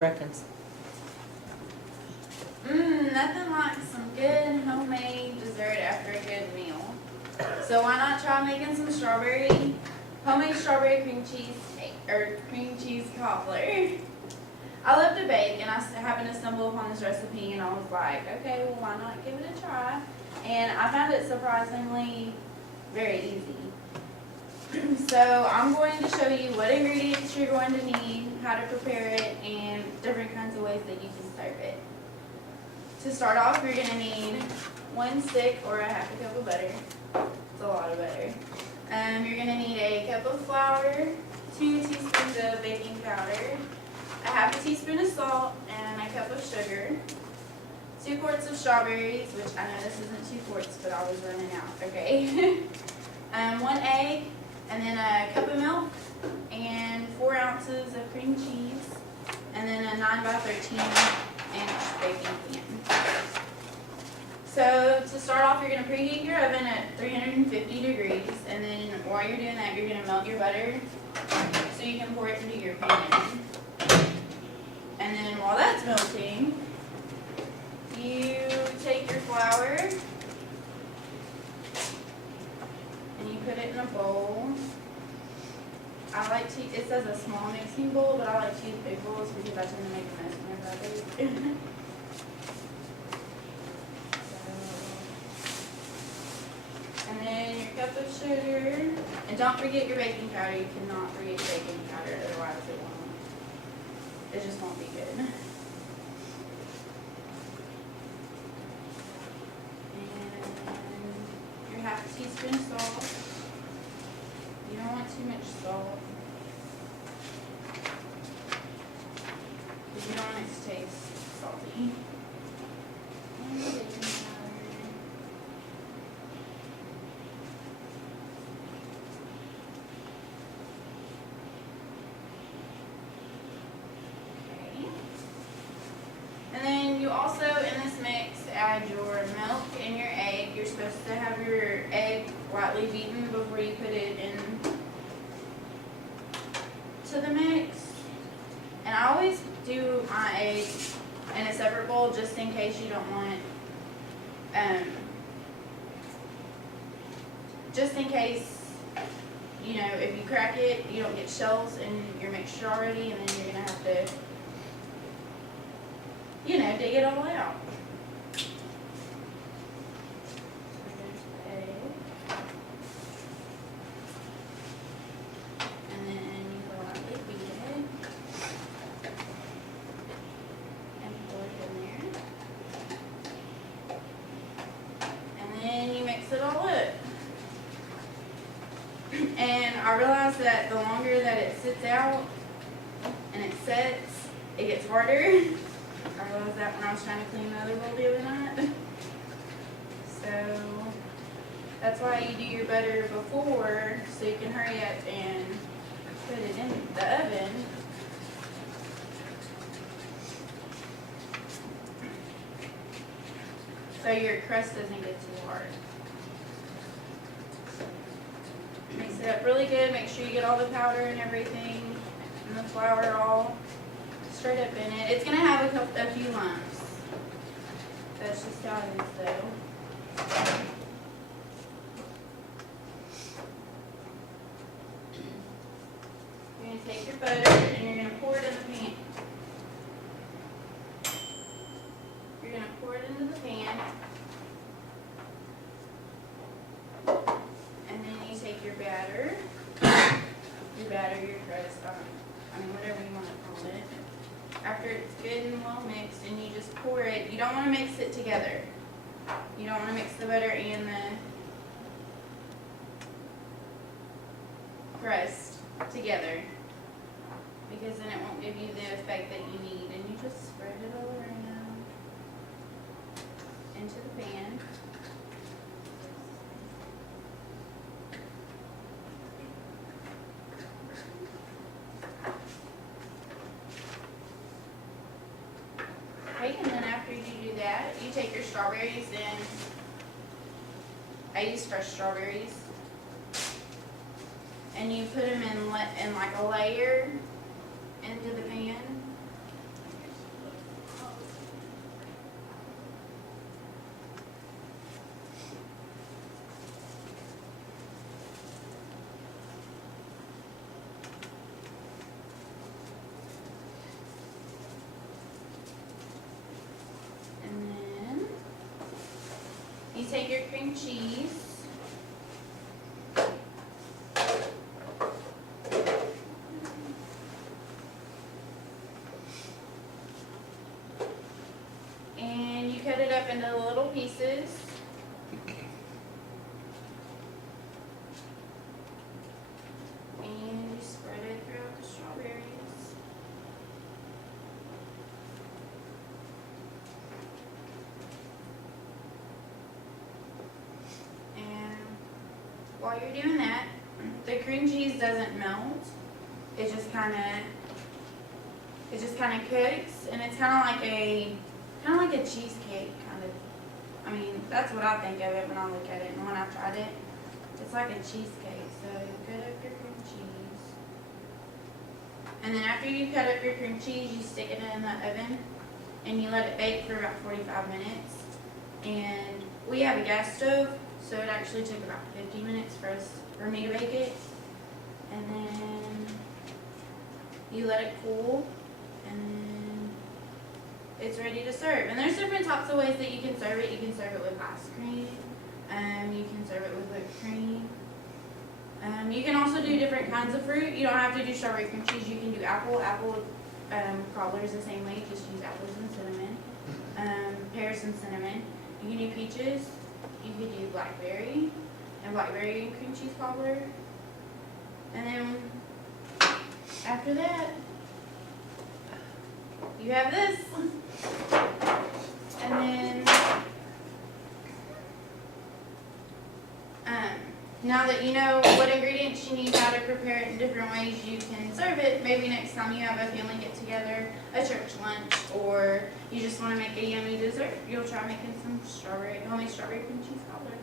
Reckons. Nothing like some good homemade dessert after a good meal. So why not try making some homemade strawberry cream cheese cream cheese cobbler. I love to bake, and I happened to stumble upon this recipe, and I was like, okay, well, why not give it a try? And I found it surprisingly very easy. So I'm going to show you what ingredients you're going to need, how to prepare it, and different kinds of ways that you can serve it. To start off, you're going to need 1 stick or a half a cup of butter. It's a lot of butter. You're going to need a cup of flour, 2 teaspoons of baking powder, a half a teaspoon of salt, and a cup of sugar, 2 quarts of strawberries, which I know this isn't 2 quarts, but I was running out, okay? 1 egg, and then a cup of milk, and 4 ounces of cream cheese, and then a 9 by 13 inch baking pan. So to start off, you're going to preheat your oven at 350 degrees, and then while you're doing that, you're going to melt your butter so you can pour it into your pan. And then while that's melting, you take your flour and you put it in a bowl. It says a small mixing bowl, but I like to use big bowls because I tend to make a mess whenever I bake. And then your cup of sugar, and don't forget your baking powder. You cannot forget baking powder, otherwise it just won't be good. And your half a teaspoon of salt. You don't want too much salt, because you don't want it to taste salty. And baking powder. And then you also, in this mix, add your milk and your egg. You're supposed to have your egg lightly beaten before you put it in to the mix. And I always do my egg in a separate bowl just in case you don't want, just in case, you know, if you crack it, you don't get shells in your mixture already, and then you're going to have to, you know, dig it all out. And then you go lightly beat it and pour it in there. And then you mix it all up. And I realized that the longer that it sits out and it sets, it gets harder. I realized that when I was trying to clean the other bowl the other night. So that's why you do your butter before, so you can hurry up and put it in the oven. So your crust doesn't get too hard. Mix it up really good. Make sure you get all the powder and everything, and the flour all straight up in it. It's going to have a few lumps. That's just how it is, though. You're going to take your butter and you're going to pour it in the pan. You're going to pour it into the pan. And then you take your batter, your crust, whatever you want to call it. After it's good and well mixed, and you just pour it. You don't want to mix it together. You don't want to mix the butter and the crust together, because then it won't give you the effect that you need. And you just spread it all around into the pan. Okay, and then after you do that, you take your strawberries, and I use fresh strawberries, and you put them in like a layer into the pan. cream cheese. And you cut it up into little pieces. And you spread it throughout the strawberries. And while you're doing that, the cream cheese doesn't melt. It just kind of cooks, and it's kind of like a cheesecake, kind of. I mean, that's what I think of it when I look at it, and when I tried it, it's like a cheesecake. So you cut up your cream cheese, and then after you cut up your cream cheese, you stick it in the oven, and you let it bake for about 45 minutes. And we have a gas stove, so it actually took about 50 minutes for me to bake it. And then you let it cool, and then it's ready to serve. And there's different types of ways that you can serve it. You can serve it with ice cream. You can serve it with whipped cream. You can also do different kinds of fruit. You don't have to do strawberry cream cheese. You can do apple. Cobbler is the same way. Just use apples and cinnamon. Pears and cinnamon. You can do peaches. You could do blackberry and blackberry cream cheese cobbler. And then after that, you have this. And then, now that you know what ingredients you need, how to prepare it in different ways you can serve it, maybe next time you have a family get together, a church lunch, or you just want to make a yummy dessert, you'll try making some homemade strawberry cream cheese cobbler.